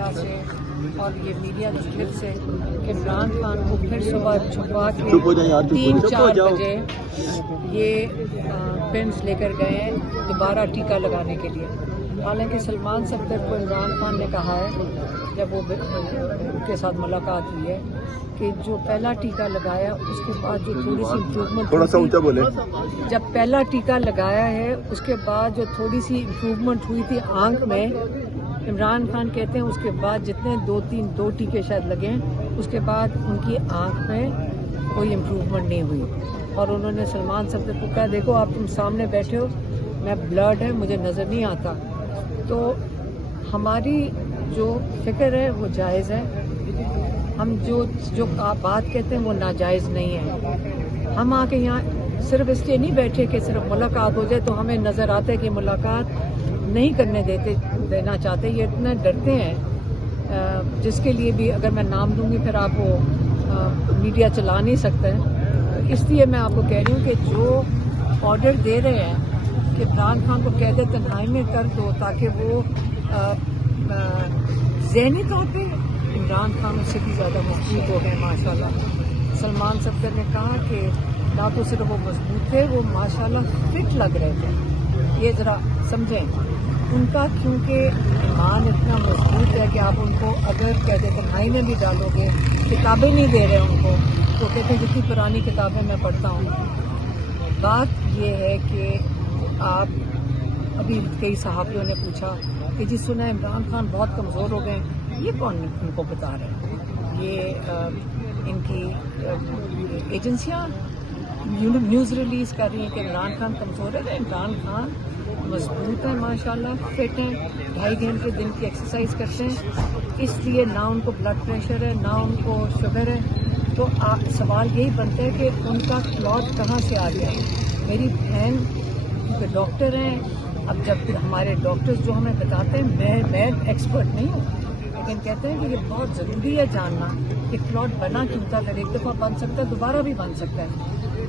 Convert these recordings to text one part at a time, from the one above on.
Media سے اور یہ میڈیا کی کلپ سے کہ عمران خان کو پھر صبح چھپا کے 3-4 بجے یہ پنس لے کر گئے ہیں دوبارہ ٹیکہ لگانے کے لیے. حالانکہ سلمان صفدر کو عمران خان نے کہا ہے جب وہ ان کے ساتھ ملاقات ہوئی ہے کہ جو پہلا ٹیکہ لگایا اس کے بعد جو تھوڑی سی امپروومنٹ جب پہلا ٹیکہ لگایا ہے اس کے بعد جو تھوڑی سی امپروومنٹ ہوئی تھی آنکھ میں, عمران خان کہتے ہیں اس کے بعد جتنے 2 ٹیکے شاید لگے ہیں اس کے بعد ان کی آنکھ میں کوئی امپروومنٹ نہیں ہوئی. اور انہوں نے سلمان صفدر کو کہا دیکھو آپ تم سامنے بیٹھے ہو, میں بلڈ ہے مجھے نظر نہیں آتا. تو ہماری جو فکر ہے وہ جائز ہے, ہم جو بات کہتے ہیں وہ ناجائز نہیں ہے. ہم آ کے یہاں صرف اس لیے نہیں بیٹھے کہ صرف ملاقات ہو جائے, تو ہمیں نظر آتا ہے کہ ملاقات نہیں کرنے دینا چاہتے, یہ اتنا ڈرتے ہیں جس کے لیے بھی اگر میں نام دوں گی پھر آپ وہ میڈیا چلا نہیں سکتے ہیں. اس لیے میں آپ کو کہہ رہی ہوں کہ جو آرڈر دے رہے ہیں کہ عمران خان کو قید تنہائی میں کر دو تاکہ وہ ذہنی طور پہ عمران خان اس سے بھی زیادہ مضبوط ہو گئے ماشاءاللہ. سلمان صفدر نے کہا کہ نہ تو صرف وہ مضبوط تھے, وہ ماشاءاللہ فٹ لگ رہے تھے. یہ ذرا سمجھیں ان کا, کیونکہ ایمان اتنا مضبوط ہے کہ آپ ان کو اگر قید تنہائی میں بھی ڈالو گے, کتابیں نہیں دے رہے ان کو, تو کہتے ہیں جتنی پرانی کتابیں میں پڑھتا ہوں. بات یہ ہے کہ آپ ابھی کئی صحافیوں نے پوچھا کہ جی سنا ہے عمران خان بہت کمزور ہو گئے, یہ کون ان کو بتا رہے ہیں؟ یہ ان کی ایجنسیاں نیوز ریلیز کر رہی ہیں کہ عمران خان کمزور ہے. عمران خان مضبوط ہیں ماشاءاللہ, فٹ ہیں, 2.5 گھنٹے دن کی ایکسرسائز کرتے ہیں, اس لیے نہ ان کو بلڈ پریشر ہے نہ ان کو شوگر ہے. تو سوال یہی بنتا ہے کہ ان کا کلوٹ کہاں سے آ گیا. میری بہن کیونکہ ڈاکٹر ہیں, اب جب ہمارے ڈاکٹر جو ہمیں بتاتے ہیں, میں ایکسپرٹ نہیں ہوں لیکن کہتے ہیں کہ یہ بہت ضروری ہے جاننا کہ کلوٹ بنا کیوں تھا. اگر ایک دفعہ بن سکتا ہے دوبارہ بھی بن سکتا ہے.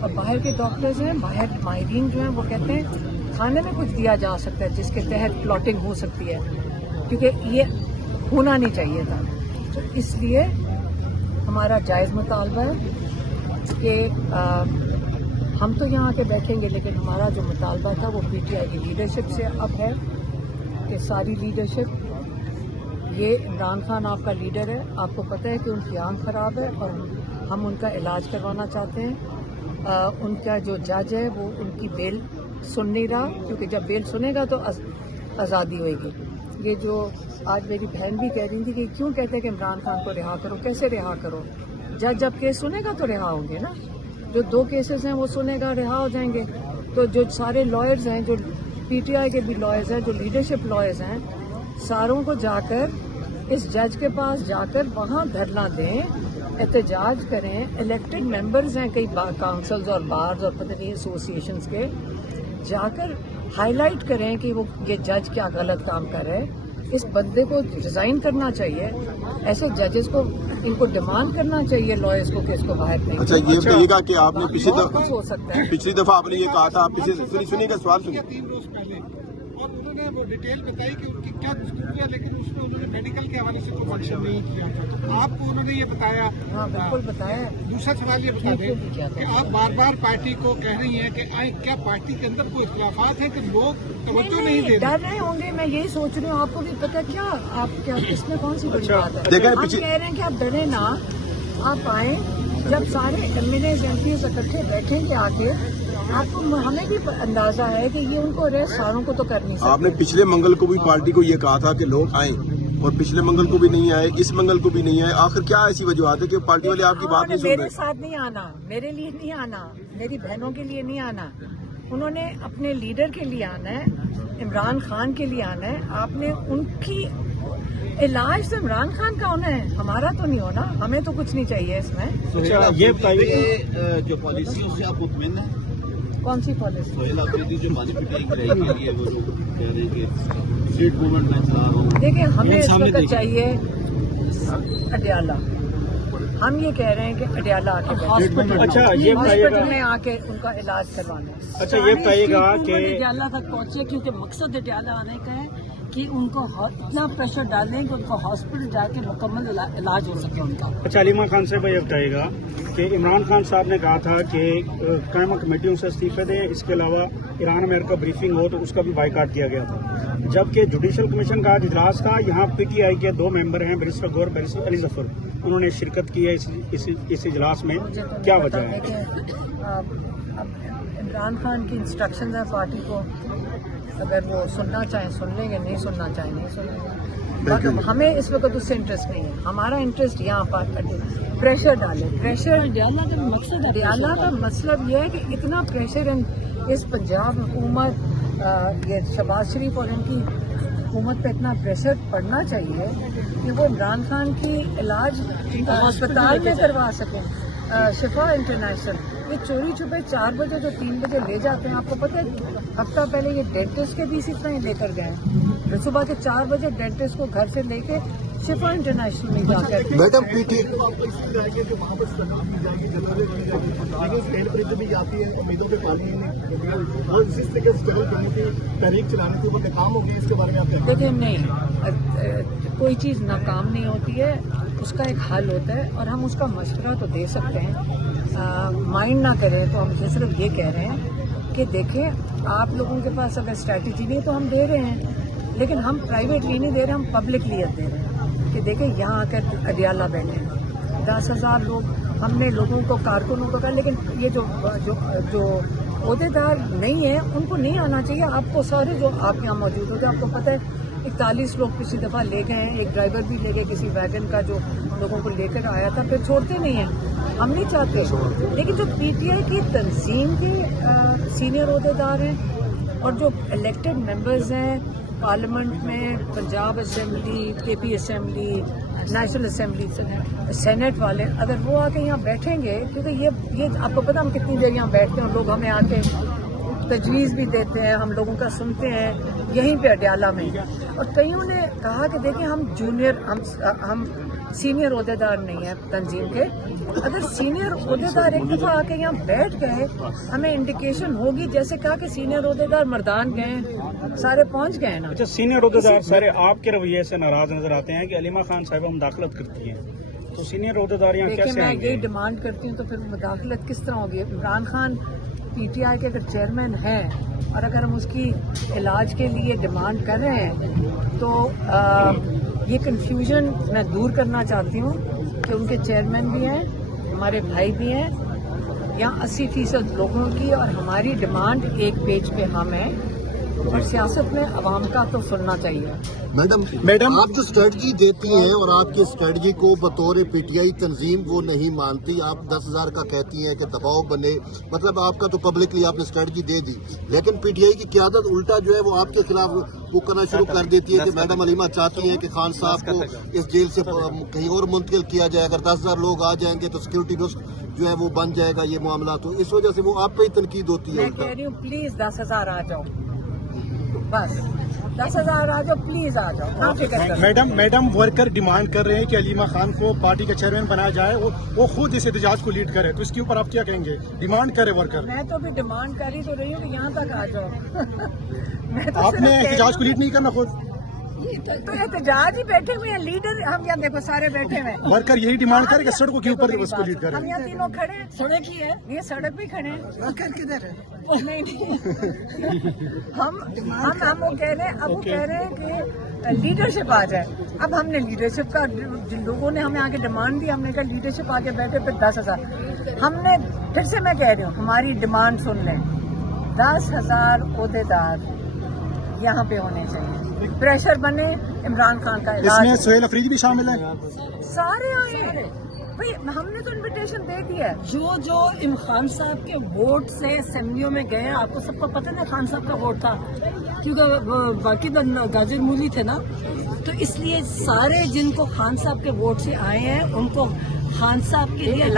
اور باہر کے ڈاکٹرز ہیں, باہر ماہرین جو ہیں وہ کہتے ہیں کھانے میں کچھ دیا جا سکتا ہے جس کے تحت کلوٹنگ ہو سکتی ہے, کیونکہ یہ ہونا نہیں چاہیے تھا. تو اس لیے ہمارا جائز مطالبہ ہے کہ ہم تو یہاں کے بیٹھیں گے, لیکن ہمارا جو مطالبہ تھا وہ پی ٹی آئی کی لیڈرشپ سے اب ہے کہ ساری لیڈرشپ, یہ عمران خان آپ کا لیڈر ہے, آپ کو پتہ ہے کہ ان کی آنکھ خراب ہے اور ہم ان کا علاج کروانا چاہتے ہیں. ان کا جو جج ہے وہ ان کی بیل سن نہیں رہا, کیونکہ جب بیل سنے گا تو آزادی ہوئے گی. یہ جو آج میری بہن بھی کہہ رہی تھی کہ کیوں کہتے ہیں کہ عمران خان کو رہا کرو, کیسے رہا کرو, جج جب کیس سنے گا تو رہا ہوں گے نا. جو 2 کیسز ہیں وہ سنے گا, رہا ہو جائیں گے. تو جو سارے لائرز ہیں, جو پی ٹی آئی کے بھی لائرز ہیں, جو لیڈرشپ لائرز ہیں, ساروں کو جا کر اس جج کے پاس جا کر وہاں دھرنا دیں, احتجاج کریں. الیکٹڈ ممبرز ہیں کئی کاؤنسلز اور بارز اور پتہ نہیں ایسوسیشنز کے, جا کر ہائی لائٹ کریں کہ وہ یہ جج کیا غلط کام کر رہے ہیں. اس بندے کو ریزائن کرنا چاہیے. ایسے ججز کو ان کو ڈیمانڈ کرنا چاہیے لائرز کو کہ اس کو باہر دیں. اچھا یہ کہیے گا کہ آپ نے پچھلی دفعہ آپ نے یہ کہا تھا, آپ سنیے گا سوال سنیے. 3 روز پہلے اور انہوں نے وہ ڈیٹیل بتائی کہ ان کی کیا گفتگو ہے, لیکن اس میں انہوں نے میڈیکل کے حوالے سے کوئی مینشن نہیں کیا. تو آپ کو انہوں نے یہ بتایا؟ ہاں بالکل بتایا. دوسرا سوال یہ بتا دیں کہ آپ بار بار پارٹی کو کہہ رہی ہیں کہ کیا پارٹی کے اندر کوئی اختلافات ہیں کہ لوگ توجہ نہیں دے رہے؟ ڈر رہے ہوں گے, میں یہی سوچ رہی ہوں. آپ کو بھی پتہ کیا, آپ کیا اس میں کون سی بڑی بات ہے. ہم کہہ رہے ہیں کہ آپ ڈرے نہ, آپ آئیں. جب سارے MLAs MPs اکٹھے بیٹھیں گے آ کے, آپ کو ہمیں بھی اندازہ ہے کہ یہ ان کو ریس ساروں کو تو کر نہیں سکتے. آپ نے پچھلے منگل کو بھی پارٹی کو یہ کہا تھا کہ لوگ آئیں, اور پچھلے منگل کو بھی نہیں آئے, اس منگل کو بھی نہیں آئے. آخر کیا ایسی وجوہات ہے کہ پارٹی والے آپ کی بات نہیں سن رہے؟ میرے ساتھ نہیں آنا, میرے لیے نہیں آنا, میری بہنوں کے لیے نہیں آنا. انہوں نے اپنے لیڈر کے لیے آنا ہے, عمران خان کے لیے آنا ہے. آپ نے ان کی علاج تو عمران خان کا ہونا ہے, ہمارا تو نہیں ہونا. ہمیں تو کچھ نہیں چاہیے اس میں. یہ بتائیے جو پالیسی اس سے آپ مطمئن ہیں؟ کون سی پالیسی؟ سہیل آفریدی جو مالی پٹائی کرائی کے لیے وہ لوگ کہہ رہے ہیں کہ اسٹریٹ موومنٹ میں چلا رہا ہوں. دیکھیں ہمیں اس وقت چاہیے اڈیالہ. ہم یہ کہہ رہے ہیں کہ اڈیالہ آ کے ہاسپٹل میں آ کے ان کا علاج کروانا ہے. اچھا یہ بتائیے گا کہ اڈیالہ تک پہنچے, کیونکہ مقصد اڈیالہ آنے کا ہے कि उनको इतना प्रेशर डालें कि उनको हॉस्पिटल जाके मुकम्मल इलाज हो सके उनका। अच्छा, अलीमा खान साहब ये बताइएगा कि इमरान खान साहब ने कहा था कि कायमा कमेटियों से इस्तीफे दें, इसके अलावा ईरान अमेरिका ब्रीफिंग हो तो उसका भी बाइकाट किया गया था। जबकि जुडिशल कमीशन का आज इजलास था, यहाँ PTI के 2 मेंबर हैं, बैरिस्टर गौर, बैरिस्टर अली जफर, उन्होंने शिरकत की है इस इजलास में, क्या वजह है? अब इमरान खान की इंस्ट्रक्शन है पार्टी को, अगर वो सुनना चाहें सुन लेंगे, नहीं सुनना चाहें नहीं सुनेंगे। हमें इस वक्त उससे इंटरेस्ट नहीं है। हमारा इंटरेस्ट यहाँ पर प्रेशर डाले, प्रेशर डालना का मकसद है, डालना का मतलब ये है कि इतना प्रेशर इस पंजाब हुकूमत, ये शहबाज शरीफ और इनकी हुकूमत पे इतना प्रेशर पड़ना चाहिए कि वो इमरान खान की इलाज अस्पताल में करवा सकें। शिफा इंटरनेशनल ये चोरी छुपे 4 बजे जो 3 बजे ले जाते हैं, आपको पता है हफ्ता पहले ये डेंटिस्ट के भी इसी तरह ही लेकर गए, सुबह के 4 बजे डेंटिस्ट को घर से लेके शिफा इंटरनेशनल में जाकर। मैडम देखिए नहीं, कोई चीज़ नाकाम नहीं होती है, उसका एक हल होता है और हम उसका मशवरा तो दे सकते हैं। माइंड ना करें तो हम सिर्फ ये कह रहे हैं कि देखें आप लोगों के पास अगर स्ट्रैटेजी नहीं तो हम दे रहे हैं, लेकिन हम प्राइवेटली नहीं दे रहे, हम पब्लिकली दे रहे हैं कि देखें यहाँ आकर अडियाला बैठे हैं 10,000 लोग, हमने लोगों को कारकुनों को कहा, लेकिन ये जो अहदेदार नहीं है उनको नहीं आना चाहिए। आपको सारे जो आप यहाँ मौजूद होते आपको पता है 41 लोग पिछली दफ़ा ले गए हैं, एक ड्राइवर भी ले गए किसी वैगन का जो लोगों को लेकर आया था, फिर छोड़ते नहीं हैं, हम नहीं चाहते। लेकिन जो PTI की तंजीम के सीनियर अहदेदार हैं और जो इलेक्टेड मेंबर्स हैं पार्लियामेंट में, Punjab assembly, KP assembly, national assembly, senate वाले, अगर वो आके यहाँ बैठेंगे, क्योंकि ये आपको पता हम कितनी देर यहाँ बैठते हैं, लोग हमें आके तजवीज़ भी देते हैं, हम लोगों का सुनते हैं यहीं पे अडियाला में। और कईयों ने कहा कि देखिए हम जूनियर, हम सीनियर अहदेदार नहीं है तंजीम के, अगर सीनियर अहदेदार एक दफ़ा आके यहाँ बैठ गए हमें इंडिकेशन होगी, जैसे कहा कि सीनियर अहदेदार मर्दान गए, सारे पहुँच गए ना। अच्छा, सीनियर अहदेदार सारे आपके रवैये से नाराज नजर आते हैं कि अलीमा खान साहिबा मुदाखलत करती हैं, तो सीनियर अहदेदार यहाँ कैसे मैं आएंगे? यही डिमांड करती हूँ, तो फिर मुदाखलत किस तरह होगी? इमरान खान PTI के अगर चेयरमैन हैं और अगर हम उसकी इलाज के लिए डिमांड कर रहे हैं तो ये कन्फ्यूजन मैं दूर करना चाहती हूँ कि उनके चेयरमैन भी हैं, हमारे भाई भी हैं, यहाँ 80% लोगों की और हमारी डिमांड एक पेज पे हम हैं, और सियासत में अवाम का तो सुनना चाहिए। मैडम आप जो स्ट्रेटजी देती हैं और आपकी स्ट्रेटजी को बतौर PTI तंजीम वो नहीं मानती, आप 10,000 का कहती हैं कि दबाव बने, मतलब आपका तो पब्लिकली आपने स्ट्रेटजी दे दी, लेकिन PTI की क़यादत उल्टा जो है वो आपके खिलाफ वो करना शुरू कर देती है कि मैडम अलीमा चाहती हैं कि खान साहब को इस जेल से कहीं और मुंतकिल किया जाए, अगर 10,000 लोग आ जाएंगे तो सिक्योरिटी रिस्क जो है वो बन जाएगा ये मामला, तो इस वजह से वो आप पे ही तनकीद होती है। मैं कह रही हूँ प्लीज 10,000 आ जाओ, बस 10,000 आ जाओ, प्लीज आ जाओ। मैडम वर्कर डिमांड कर रहे हैं कि अलीमा खान को पार्टी का चेयरमैन बनाया जाए, वो खुद इस एहतजाज को लीड करे, तो इसके ऊपर आप क्या कहेंगे? डिमांड करे वर्कर। मैं तो भी डिमांड कर ही तो रही हूँ कि यहाँ तक आ जाओ। मैं तो आपने एहतजाज को लीड नहीं करना खुद? तो एहतजाज ही बैठे हुए हैं, लीडर हम यहाँ देखो सारे बैठे हुए हैं। वर्कर यही डिमांड करे कि सड़कों के ऊपर उसको लीड करे। हम यहाँ तीनों खड़े हैं, सड़क ही है, ये सड़क भी खड़े हैं। वर्कर किधर है? नहीं हम वो कह रहे हैं, अब वो कह रहे हैं कि लीडरशिप आ जाए। अब हमने लीडरशिप का, जिन लोगों ने हमें आगे डिमांड दी, हमने कहा लीडरशिप आगे बैठे, फिर 10,000 हमने, फिर से मैं कह रही हूँ हमारी डिमांड सुन लें, 10,000 अहदेदार यहाँ पे होने चाहिए, प्रेशर बने इमरान खान का इलाज। इसमें सोहेल अफरीदी भी शामिल है, सारे आए भाई, हमने तो इनविटेशन दे दिया है। जो इमरान साहब के वोट से असेंबलियों में गए, आपको सबको पता ना खान साहब का वोट था, क्योंकि बाकी गाजिर मूली थे ना, तो इसलिए सारे जिनको खान साहब के वोट से आए हैं उनको खान साहब के लिए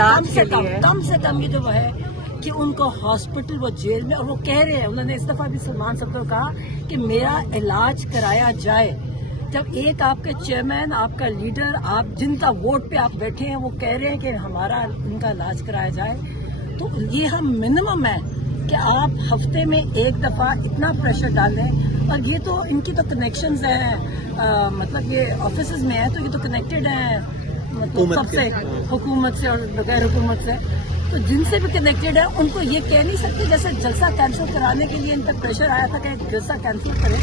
कम से कम ये जो है कि उनको हॉस्पिटल, वो जेल में, और वो कह रहे हैं, उन्होंने इस दफा भी सलमान साहब को कहा कि मेरा इलाज कराया जाए। जब एक आपके चेयरमैन, आपका लीडर, आप जिनका वोट पे आप बैठे हैं, वो कह रहे हैं कि हमारा उनका इलाज कराया जाए, तो ये हम मिनिमम है कि आप हफ्ते में एक दफा इतना प्रेशर डालें और ये तो इनकी तो कनेक्शंस हैं, मतलब ये ऑफिसेज में है तो ये तो कनेक्टेड है मतलब सबसे, हुकूमत से और गैर हुकूमत से, तो जिनसे भी कनेक्टेड है उनको ये कह नहीं सकते। जैसे जलसा कैंसिल कराने के लिए इन तक प्रेशर आया था कि जलसा कैंसिल करें,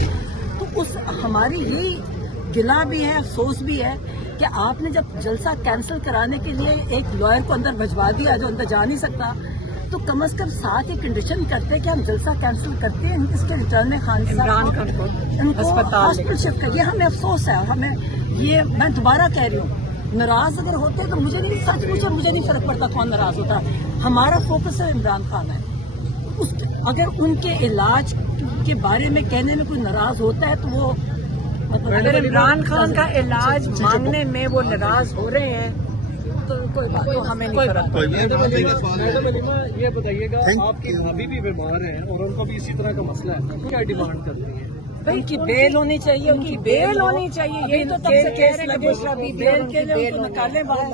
तो उस हमारी यही गिला भी है, अफसोस भी है कि आपने जब जलसा कैंसिल कराने के लिए एक लॉयर को अंदर भिजवा दिया जो अंदर जा नहीं सकता, तो कम से कम साथ ही कंडीशन करते कि हम जलसा कैंसिल करते हैं, इसके रिटर्न में खान इमरान खान को इनको अस्पताल हॉस्पिटल शिफ्ट कर। ये हमें अफसोस है, हमें ये मैं दोबारा कह रही हूँ, नाराज अगर होते तो मुझे नहीं, सच पूछे मुझे नहीं फर्क पड़ता कौन नाराज होता। हमारा फोकस है इमरान खान है। अगर उनके इलाज के बारे में कहने में कोई नाराज होता है तो वो मतलब अगर इमरान खान का इलाज मांगने में वो नाराज हो रहे हैं तो कोई बात, तो हमें नहीं फर्क पड़ता। मैडम अलीमा, ये बताइएगा, आपकी भाभी भी बीमार हैं और उनको भी इसी तरह का मसला है, क्या डिमांड करती है? उनकी बेल होनी चाहिए, उनकी बेल होनी चाहिए। यही तो तब से कह रहे हैं कि दूसरा बेल के लिए उनको निकालने बाहर।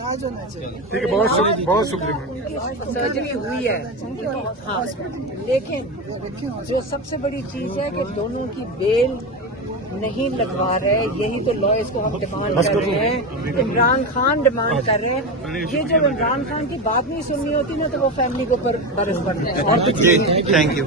ठीक है, बहुत शुक्रिया। सर्जरी हुई है, हाँ, लेकिन जो सबसे बड़ी चीज है कि दोनों की बेल नहीं लगवा रहे, यही तो लॉयर्स को हम डिमांड कर रहे हैं, इमरान खान डिमांड कर रहे हैं। ये जब इमरान खान की बात नहीं सुननी होती ना तो वो फैमिली के ऊपर बरस पड़ते हैं। Thank you.